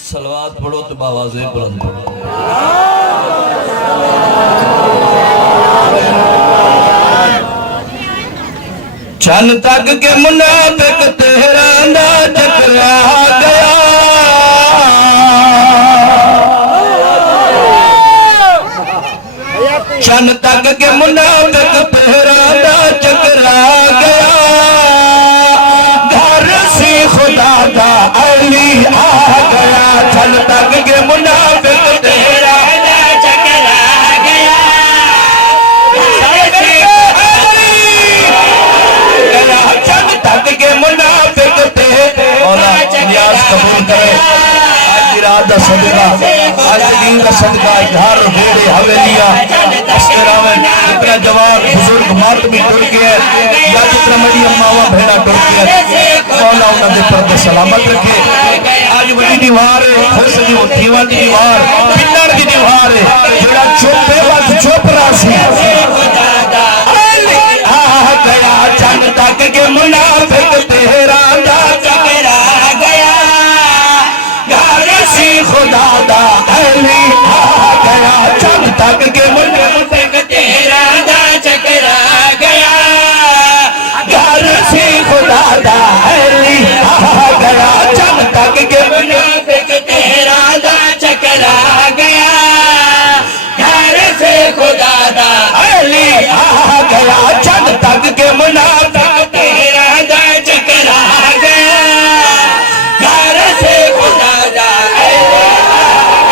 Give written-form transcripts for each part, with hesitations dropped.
सलवात पढ़ो तो आवाज़ें बुलंद करो। चन तक के मुनाफिक तेरा ना टकरा गया, चन तक के मुनाफिक तेरा ना टकरा गया, घर से खुदा का अली आ गया। चन तक के मुनाफिक तेरा ना टकरा गया, चन तक के मुनाफिक तेरा नियाज कबूल करे। आज इरादा सदका, आज दीन का सदका, घर बेड़े हवेलियां इतना जवान बुजुर्ग मातमी टुर गया या जितना मेरी अम्मावा भेड़ा टुर गया, मौला उन्होंने पर्दे सलामत रखे। आज बड़ी दीवार है, खुसदी उठी वाली दीवार, पिल्लर की दीवार है, जोड़ा चुपे बस चुप रासी आ गया। चन तक के मुनाफिक तेरा ना टकरा गया, घर से खुदा दा अली आ गया। चन तक के मुनाफिक तेरा ना टकरा गया, घर से खुदा दा अली आ गया। चन तक के मुनाफिक तेरा ना टकरा गया, घर से खुदा दा अली आ गया। चन तक के मुनाफिक तेरा ना टकरा गया, घर से खुदा दा अली आ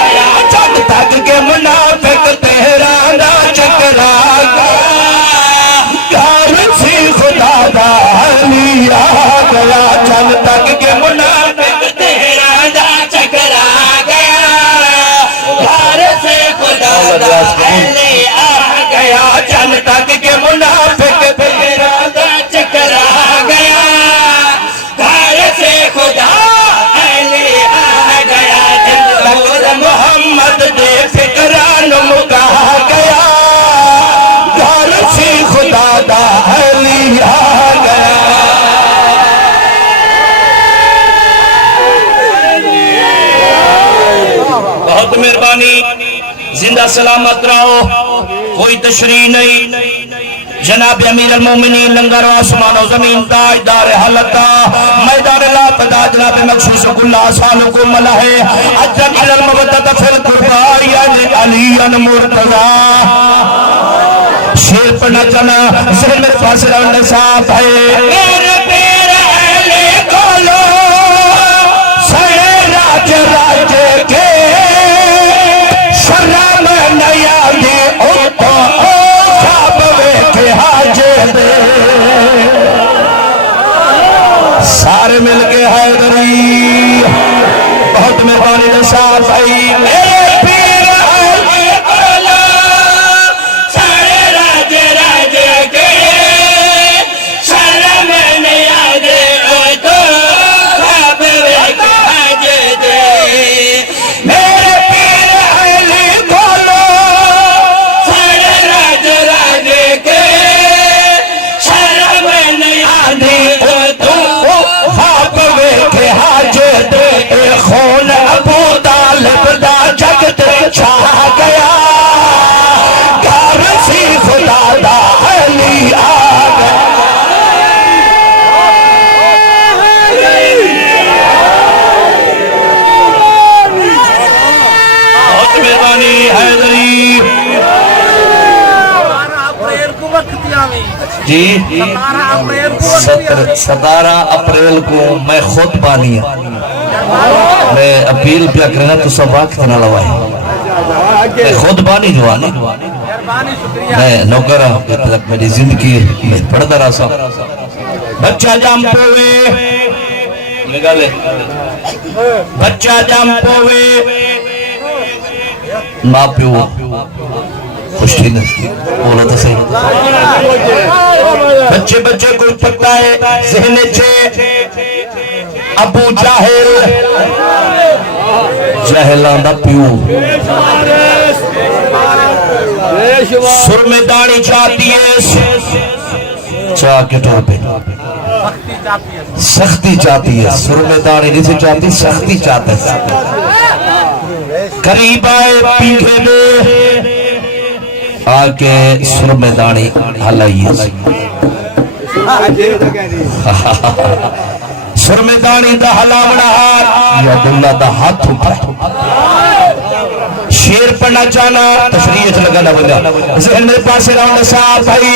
गया। चन तक के मुनाफिक तेरा ना टकरा गया, घर से खुदा दा अली आ गया। चन तक के मुनाफिक तेरा ना टकरा गया, घर से खुदा दा अली आ गया। चन तक के मुनाफिक तेरा ना टकरा गया, घर से खुदा अली आ गया। मोहम्मद दे फिकरान मुका गया, घर से खुदा दा अली आ गया। बहुत मेहरबानी, जिंदा सलामत रहो, कोई तशरीह नहीं। जनाब अमीर अल मोमिनीन लंगर आसमान और जमीन ताजदार हलता मैदान लापता जनाब मखसूस कुल्ला सालों को मला है अजम अलल मवद्दत फिल कुर्बा या अली अन मुर्तजा। शेर पढ़ना चला जहन में फासला साफ है। मेरे पीर अली कोलो सहे राज राज के शर्म नया दे उतो सारे मिलके हैदरी, बहुत मेहरबानी के साथ भाई। मेरे पीर अली कोलो सारे राज राज के शर्म नया दे उतो खाब वेख हज दे। मेरे पीर अली कोलो सारे राज राज के शर्म नया दे खून अबू तालिब दा जगत छा गया, घर से खुदा दा अली आ गया। बहुत मेहरबानी हैदरी जी। 17 अप्रैल को मैं खुद बानी मैं अपील क्या करना तो सब वक्त ना लवाए, मैं खुद बानी जवानी मैं नौकर तक मेरी जिंदगी में पढ़ता रहा। बच्चा जम पोवे बच्चा जम पोवे माँ प्यो खुशी बोला तो सही। बच्चे बच्चे को पता है जहन अबू जाहिल जहला दा प्यो सुर में दानी चाहती है चाह के टोर पे सख्ती चाहती है, सुर में दानी नहीं चाहती, सख्ती चाहता है। करीब आए पीछे में आके सुरमेदानी हलाइए सुरमेदानी दा हलावना या अब्दुल्ला दा हाथ उठाए शेर पढ़ना चाहना तशरीह लगाना बोला जहन मेरे पास राउंड साहब भाई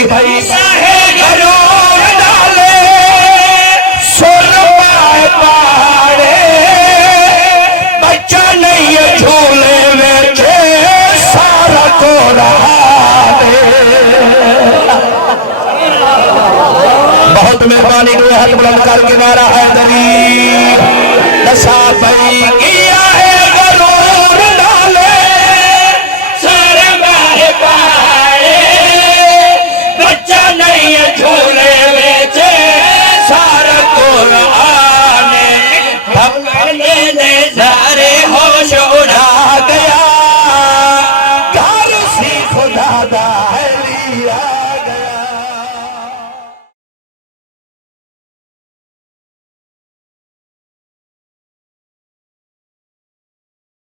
बच्चा नहीं झूले में सारा को बहुत मेहरबानी हाथ बुलंद करके नारा हैदरी दसा भाई